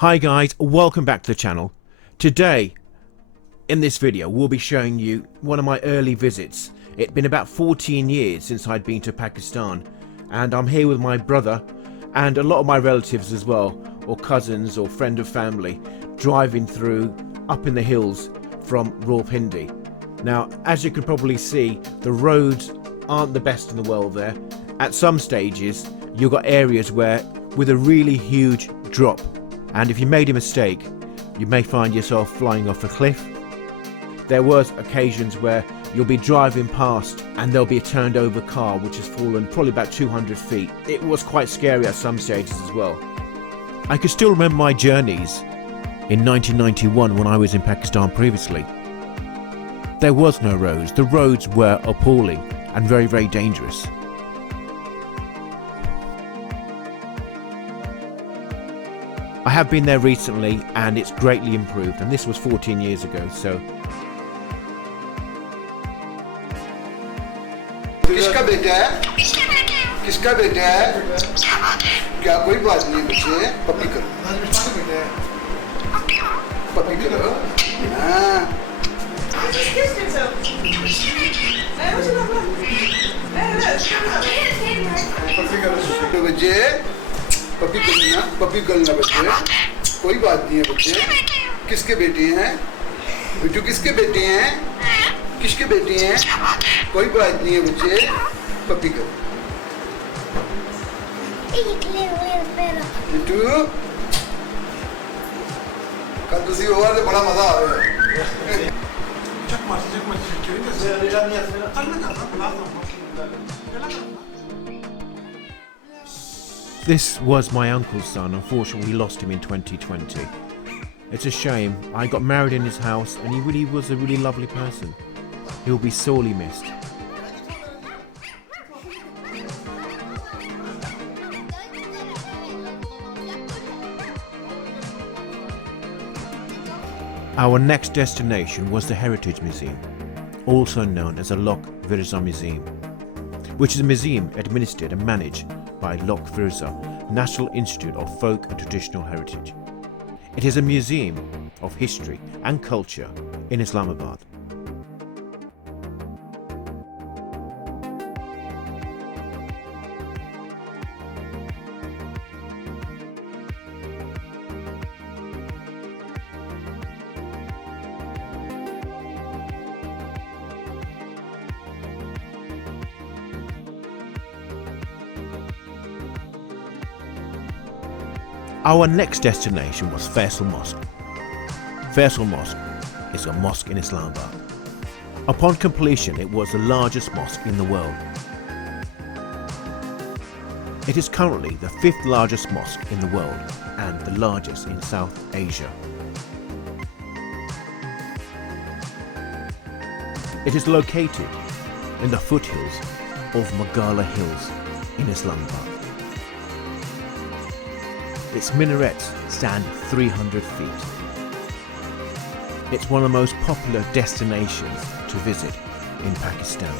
Hi guys, welcome back to the channel. Today, in this video, we'll be showing you one of my early visits. It'd been about 14 years since I'd been to Pakistan, and I'm here with my brother and a lot of my relatives as well, or cousins or friend of family, driving through up in the hills from Rawalpindi. Now, as you can probably see, the roads aren't the best in the world there. At some stages, you've got areas where with a really huge drop, and if you made a mistake, you may find yourself flying off a cliff. There was occasions where you'll be driving past and there'll be a turned over car which has fallen probably about 200 feet. It was quite scary at some stages as well. I can still remember my journeys in 1991 when I was in Pakistan previously. There was no roads. The roads were appalling and very, very dangerous. I have been there recently and it's greatly improved, and this was 14 years ago, so किसका बेटा है? किसका बेटा है? क्या कोई बात नहीं बच्चे, पप्पी करो, पप्पी करो, हाँ। बच्चे पप्पी करना, पप्पी करना बच्चे, कोई बात नहीं है बच्चे। किसके बेटे हैं? बिट्टू किसके बेटे हैं? किसके बेटे हैं? कोई बात नहीं है बच्चे, पप्पी करो। बिट्टू कल तुसी होगा तो बड़ा मजा आ रहा है। this was my uncle's son. Unfortunately, we lost him in 2020. It's a shame. I got married in his house and he really was a really lovely person. He'll be sorely missed. Our next destination was the Heritage Museum, also known as the Loch Virza Museum, which is a museum administered and managed by Loch Virza National Institute of Folk and Traditional Heritage. It is a museum of history and culture in Islamabad. Our next destination was Faisal Mosque. Faisal Mosque is a mosque in Islamabad. Upon completion, it was the largest mosque in the world. It is currently the 5th largest mosque in the world and the largest in South Asia. It is located in the foothills of Magala Hills in Islamabad. Its minarets stand 300 feet. It's one of the most popular destinations to visit in Pakistan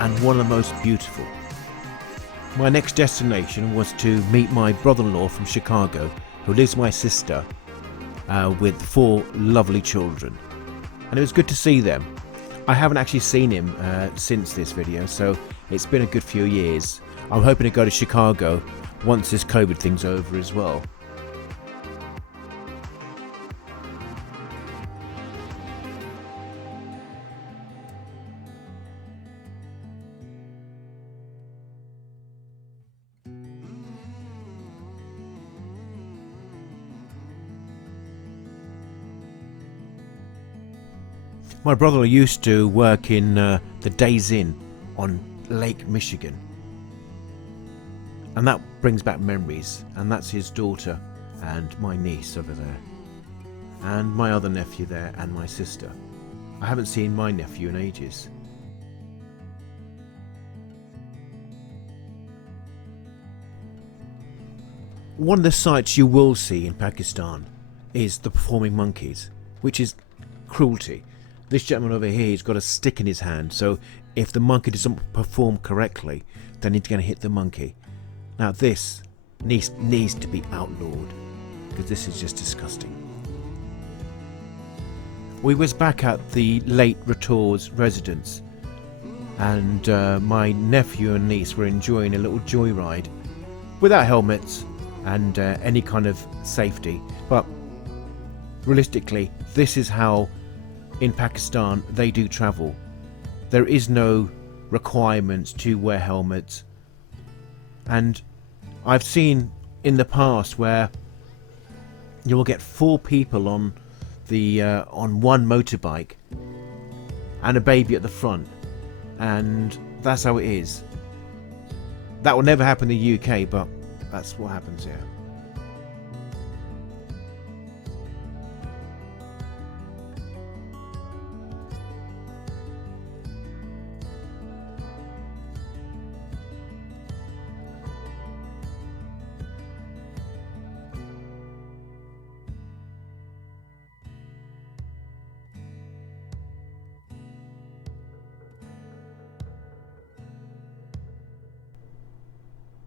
and one of the most beautiful. My next destination was to meet my brother-in-law from Chicago, who lives with my sister with 4 lovely children. And it was good to see them. I haven't actually seen him since this video, so it's been a good few years. I'm hoping to go to Chicago once this COVID thing's over as well. My brother used to work in the Days Inn on Lake Michigan, and that brings back memories. And that's his daughter and my niece over there, and my other nephew there, and my sister. I haven't seen my nephew in ages. One of the sights you will see in Pakistan is the performing monkeys, which is cruelty. This gentleman over here, he's got a stick in his hand, so if the monkey doesn't perform correctly, then he's going to hit the monkey. Now this needs to be outlawed. because this is just disgusting. We was back at the late Ratour's residence, and my nephew and niece were enjoying a little joyride without helmets and any kind of safety. But realistically, this is how in Pakistan they do travel. There is no requirements to wear helmets, and I've seen in the past where you will get 4 people on the on one motorbike and a baby at the front, and that's how it is. That will never happen in the UK, but that's what happens here.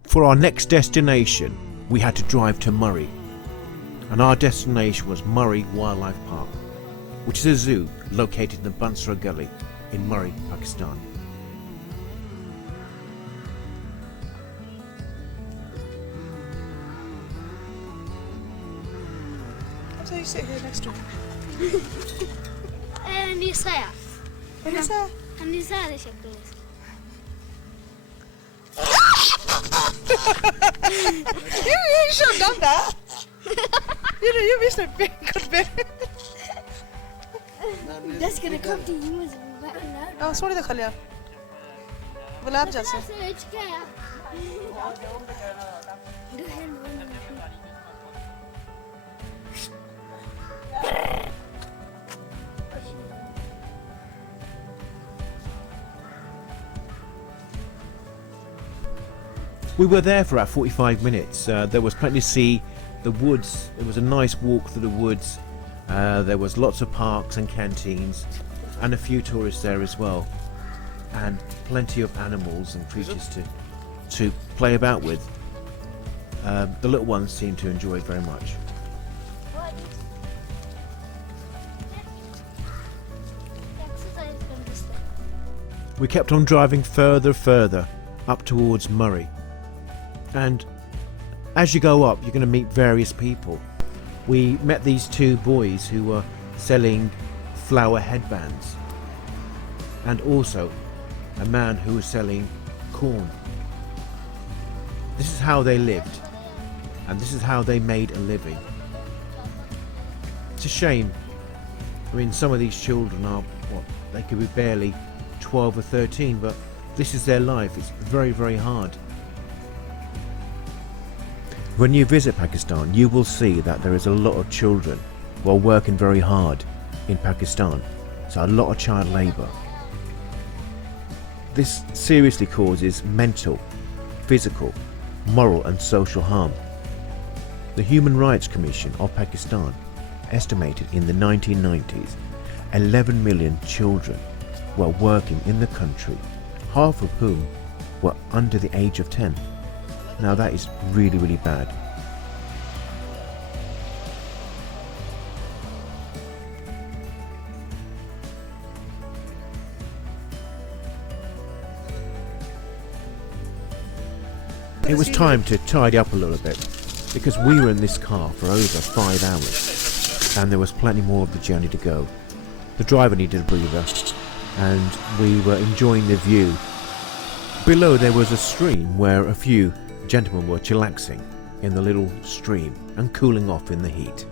For our next destination, we had to drive to Murree, and our destination was Murree Wildlife Park, which is a zoo located in the Bansra Gully in Murree, Pakistan. So you sit here next to me. Nisaya. Anisa? Nisaya shakl. You should have done that. You missed a big good bit. That's gonna come to you as Oh, sorry the khalya. Gulab jaise. We were there for about 45 minutes. There was plenty to see. The woods, it was a nice walk through the woods. There was lots of parks and canteens, and a few tourists there as well, and plenty of animals and creatures to play about with. The little ones seemed to enjoy it very much. We kept on driving further up towards Murree, and as you go up you're going to meet various people. We met these 2 boys who were selling flower headbands, and also a man who was selling corn. This is how they lived, and this is how they made a living. It's a shame. I mean, some of these children are, what, they could be barely 12 or 13, but this is their life. It's very hard. When you visit Pakistan, you will see that there is a lot of children who are working very hard in Pakistan. So a lot of child labour. This seriously causes mental, physical, moral and social harm. The Human Rights Commission of Pakistan estimated in the 1990s 11 million children were working in the country, half of whom were under the age of 10. Now that is really bad. It was time to tidy up a little bit, because we were in this car for over 5 hours and there was plenty more of the journey to go. The driver needed a breather and we were enjoying the view. Below there was a stream where a few gentlemen were chillaxing in the little stream and cooling off in the heat.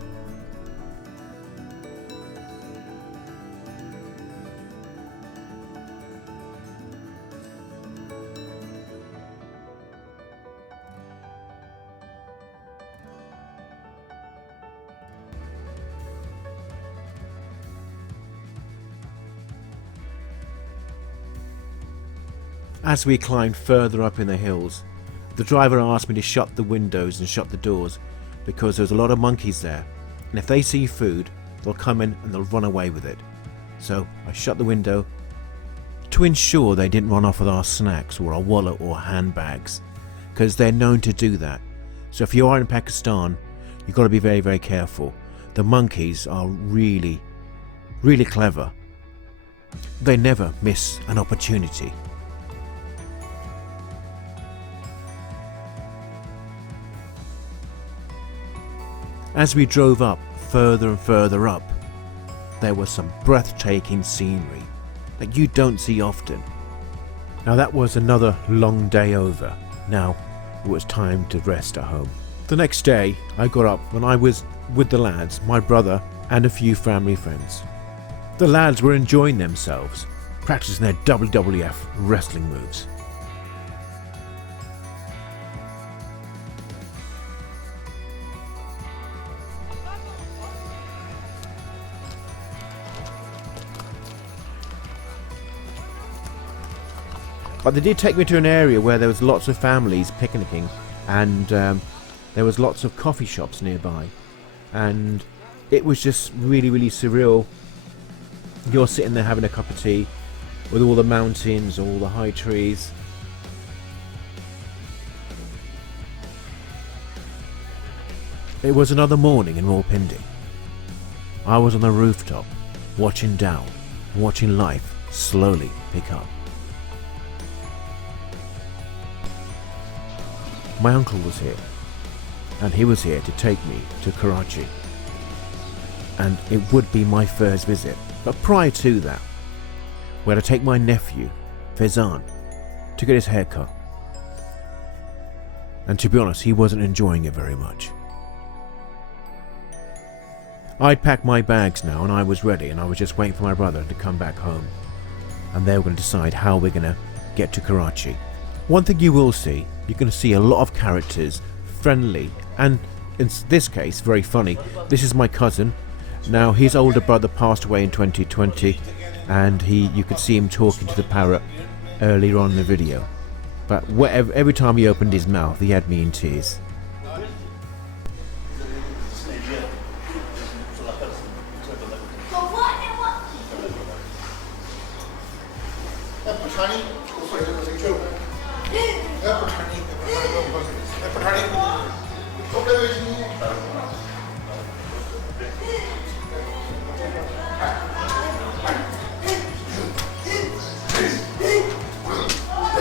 As we climbed further up in the hills, the driver asked me to shut the windows and shut the doors because there's a lot of monkeys there, and if they see food they'll come in and they'll run away with it. So I shut the window to ensure they didn't run off with our snacks or our wallet or handbags, because they're known to do that. So if you are in Pakistan, you've got to be very, very careful. The monkeys are really, really clever. They never miss an opportunity. As we drove up further and further up, there was some breathtaking scenery that you don't see often. Now that was another long day over. Now it was time to rest at home. The next day I got up and I was with the lads, my brother and a few family friends. The lads were enjoying themselves, practicing their WWF wrestling moves. But they did take me to an area where there was lots of families picnicking, and there was lots of coffee shops nearby, and it was just really, really surreal. You're sitting there having a cup of tea with all the mountains, all the high trees. It was another morning in Rawalpindi. I was on the rooftop, watching down, watching life slowly pick up. My uncle was here, and he was here to take me to Karachi, and it would be my first visit. But prior to that, we had to take my nephew, Faizan, to get his haircut, and to be honest, he wasn't enjoying it very much. I'd packed my bags now, and I was ready, and I was just waiting for my brother to come back home, and they were going to decide how we're going to get to Karachi. One thing you will see, you're going to see a lot of characters, friendly, and in this case, very funny. This is my cousin. Now, his older brother passed away in 2020, and you could see him talking to the parrot earlier on in the video. But every time he opened his mouth, he had me in tears.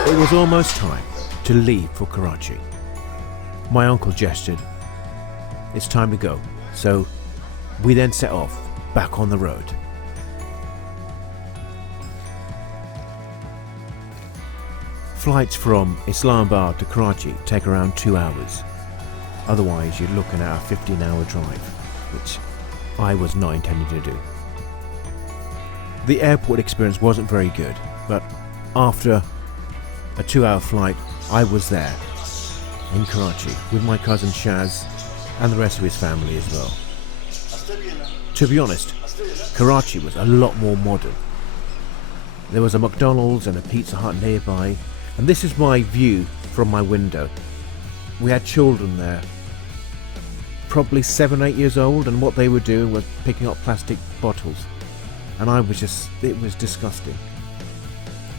It was almost time to leave for Karachi. My uncle gestured, "It's time to go." So we then set off back on the road. Flights from Islamabad to Karachi take around 2 hours. Otherwise, you're looking at a 15-hour drive, which I was not intending to do. The airport experience wasn't very good, but after a 2-hour flight, I was there in Karachi with my cousin Shaz and the rest of his family as well. To be honest, Karachi was a lot more modern. There was a McDonald's and a Pizza Hut nearby, and this is my view from my window. We had children there, probably 7-8 years old, and what they were doing was picking up plastic bottles, and it was disgusting.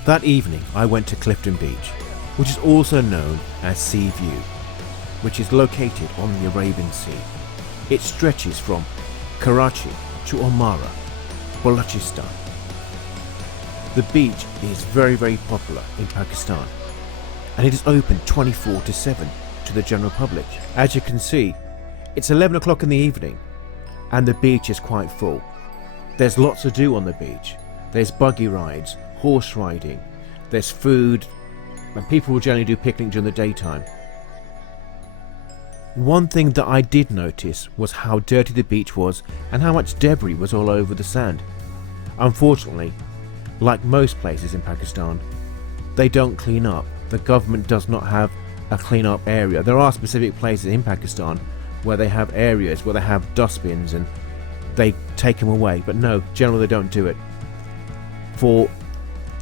That evening I went to Clifton Beach, which is also known as Sea View, which is located on the Arabian Sea. It stretches from Karachi to Omara, Balochistan. The beach is very, very popular in Pakistan, and it is open 24/7 to the general public. As you can see, it's 11 o'clock in the evening, and the beach is quite full. There's lots to do on the beach. There's buggy rides, horse riding, there's food, and people will generally do picnic during the daytime. One thing that I did notice was how dirty the beach was and how much debris was all over the sand. Unfortunately, like most places in Pakistan, they don't clean up. The government does not have a clean up area. There are specific places in Pakistan where they have areas where they have dustbins and they take them away, but no, generally they don't do it. For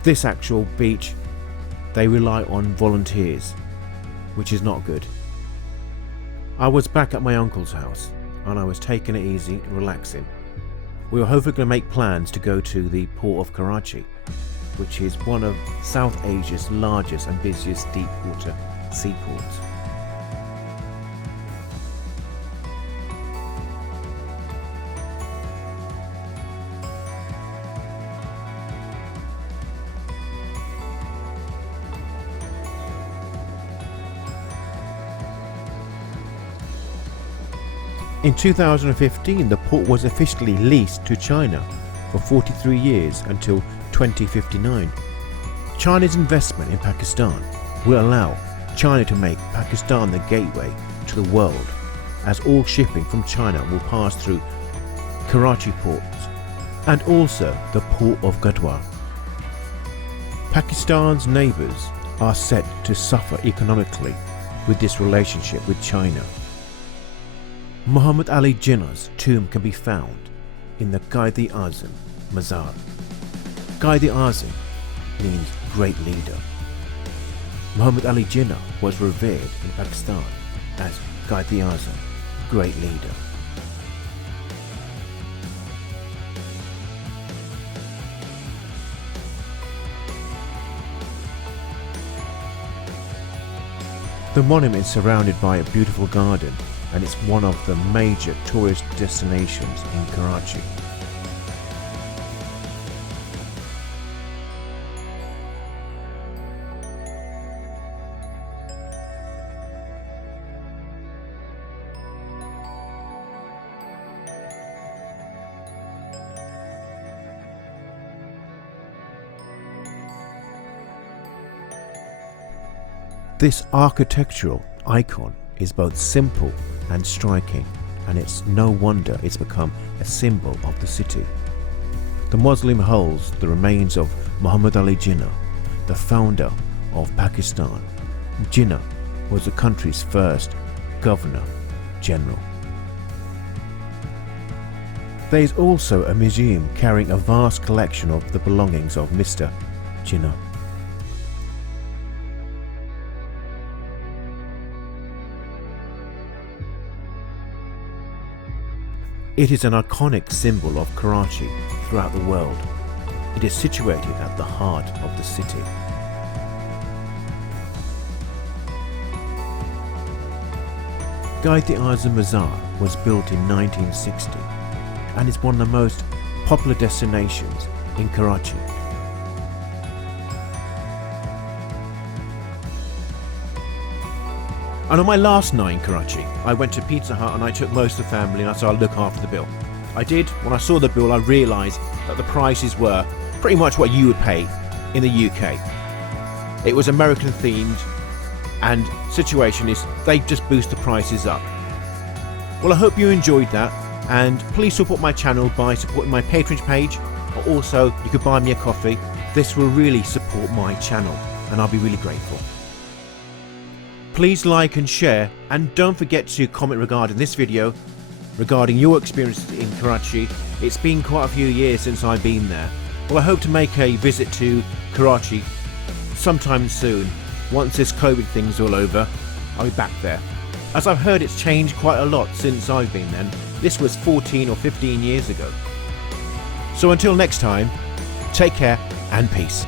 this actual beach, they rely on volunteers, which is not good. I was back at my uncle's house and I was taking it easy and relaxing. We were hopefully going to make plans to go to the port of Karachi, which is one of South Asia's largest and busiest deep water seaports. In 2015, the port was officially leased to China for 43 years until 2059. China's investment in Pakistan will allow China to make Pakistan the gateway to the world, as all shipping from China will pass through Karachi port and also the port of Godax. Pakistan's neighbours are set to suffer economically with this relationship with China. Muhammad Ali Jinnah's tomb can be found in the Quaid-e-Azam Mazar. Quaid-e-Azam means great leader. Muhammad Ali Jinnah was revered in Pakistan as Quaid-e-Azam, great leader. The monument is surrounded by a beautiful garden, and it's one of the major tourist destinations in Karachi. This architectural icon is both simple and striking, and it's no wonder it's become a symbol of the city. The mausoleum holds the remains of Muhammad Ali Jinnah, the founder of Pakistan. Jinnah was the country's first Governor General. There is also a museum carrying a vast collection of the belongings of Mr. Jinnah. It is an iconic symbol of Karachi throughout the world. It is situated at the heart of the city. Quaid-e-Azam Mazar was built in 1960 and is one of the most popular destinations in Karachi. And on my last night in Karachi, I went to Pizza Hut and I took most of the family and I said I'd look after the bill. I did. When I saw the bill, I realised that the prices were pretty much what you would pay in the UK. It was American themed, and situation is they just boost the prices up. Well, I hope you enjoyed that, and please support my channel by supporting my Patreon page, or also you could buy me a coffee. This will really support my channel and I'll be really grateful. Please like and share, and don't forget to comment regarding this video, regarding your experiences in Karachi. It's been quite a few years since I've been there. Well, I hope to make a visit to Karachi sometime soon. Once this COVID thing's all over, I'll be back there. As I've heard, it's changed quite a lot since I've been there. This was 14 or 15 years ago. So until next time, take care and peace.